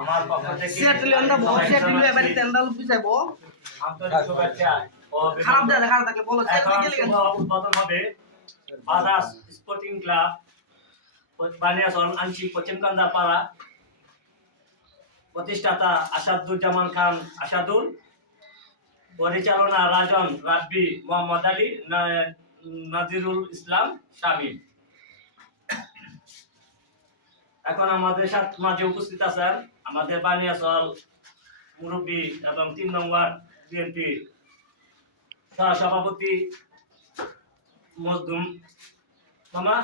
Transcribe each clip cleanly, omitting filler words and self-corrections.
আমার পক্ষ থেকে সিয়াটলিয়নটা বহুত সিয়াটলিও এবারে তেন্দাল পিছাইবো আন্তরিক শুভেচ্ছা ও খারাপ দেয় খারাপ থাকে বলো এখন উদ্বোধন হবে বাজাজ স্পোর্টিং ক্লাব বানিয়াচল আংশিক পশ্চিমকান্দা পাড়া প্রতিষ্ঠাতা আসাদুজ্জামান খান আসাদুল পরিচালনা রাজন রাব্বি মোহাম্মদ আলী নাজিরুল ইসলাম শামীম। এখন আমাদের মাঝে উপস্থিত আছেন আমাদের বানিয়াচল মুরব্বী এবং ৩ নং ওয়ার্ড বিএনপি সহসভাপতি মজদুম মামা।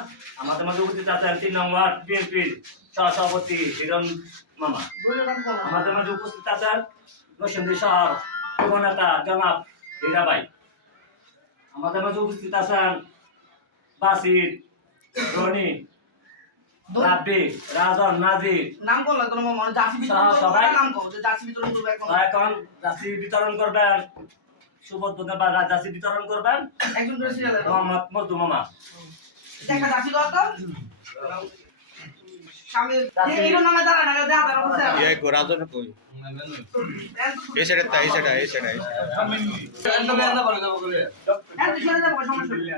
আমাদের মাঝে উপস্থিত আছেন ৩ নং ওয়ার্ড বিএনপির সহসভাপতি হিরণ মামা। আমাদের মাঝে উপস্থিত আছেন নরসিংদী শহর যুবনেতা জনাব হীরাবাই। আমাদের মাঝে উপস্থিত আছেন বাসির রনি রাব্বি রাজন নাজির। নাম কোন লাগতো না মনে জাসি বিতরণ সবাই নাম কও যে জাসি বিতরণ করবে এখন জাসি বিতরণ করবেন সুবোধকে বা জাসি বিতরণ করবেন একজন করে সিরিয়াল মোহাম্মদ মজদুম মামা। দেখা জাসি দাও তো শামিল এই নামে দাঁড়া না যা দাঁড়া বসে ये को राजो ने कोई ये सेट है ये सेट है এন্ড বেন্দা করে দেব করে হ্যাঁ দিশারে যাব সমস্যা নেই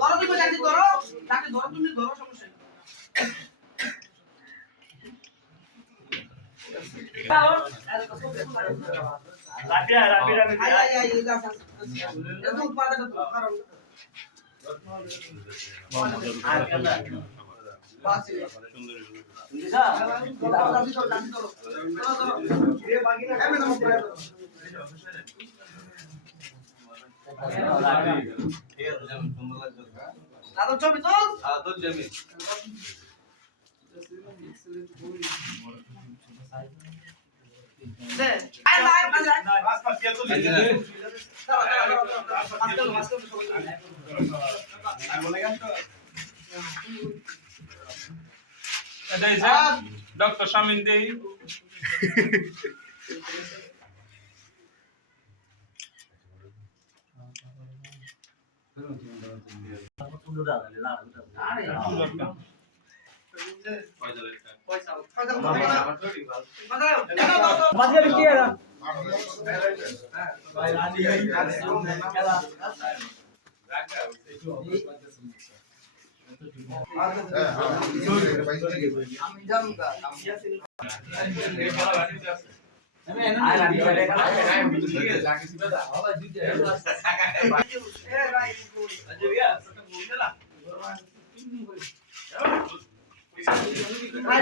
ধরো তুমি জাসি ধরো তাকে ধরো তুমি ধরো সমস্যা নেই রাব্বি আই জাসা এত উৎপাদন কারণ বাসি দিশা জাসি ধরো এ বাকি না এমন নাম করে দাদা ছবি তোল আদল জমি দে আই ভাই আজকাল কে তো লিখে ডক্টর শামিন দেই ভাই